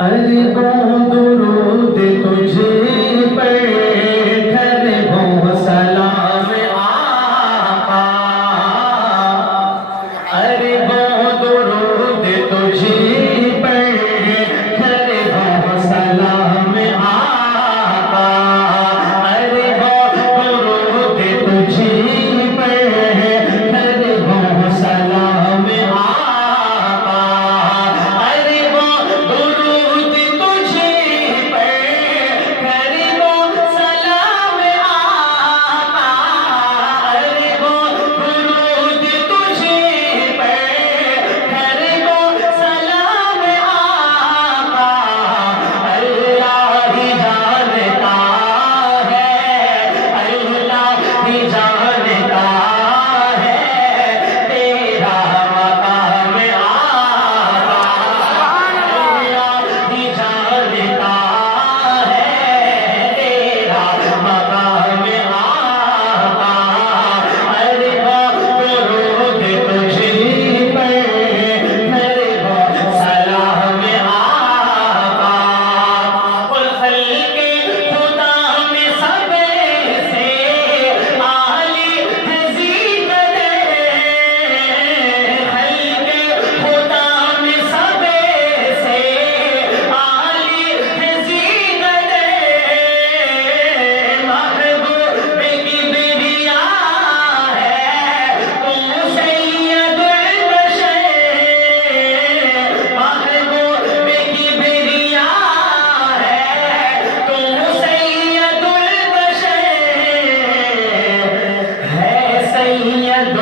اربوں درود تجھے پر اربوں سلام آقا اربوں درود تجھے پر اربوں سلام آقا اربوں درود تجھے پر اربوں سلام آقا اربوں درود تجھے پر اربوں سلام آقا اربوں درود تجھے پر اربوں سلام آقا اللہ ہی جانتا ہے اللہ ہی جانتا ہے تیرا مقام آقا اللہ ہی جانتا ہے تیرا مقام آقا اربوں درود تجھے پر اربوں سلام آقا الخلق خدا میں سب سے عالی ہے زیقدر خلق خدا میں سب سے عالی ہے زیقدر محبوب کبریا ہے تو سید البشر محبوب کبریا ہے تو سید البشر ہے سید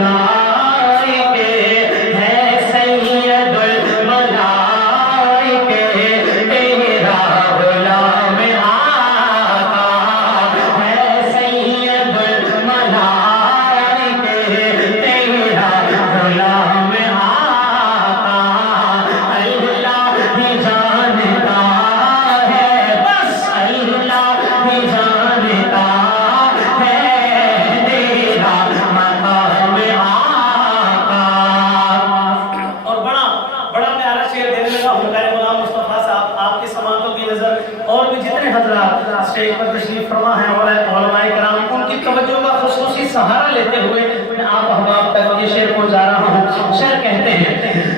الملائکہ ہے سید الملائکہ تیرا غلام آقا ہے سید الملائکہ تیرا غلام آقا اللہ ہی جانتا ہے بس اللہ ہی جانتا ہے تیرا مقام آقا اور بڑا پیارا شعر دینے لگا حکام غلام مصطفیٰ صاحب آپ کی سماعتوں کی نظر اور بھی جتنے حضرات اسٹیج پر تشریف فرما ہیں علماء کرام ان کی توجہ کا خصوصی سہارا لیتے ہوئے میں آپ احباب تک یہ شعر کو جا رہا ہوں شعر کہتے ہیں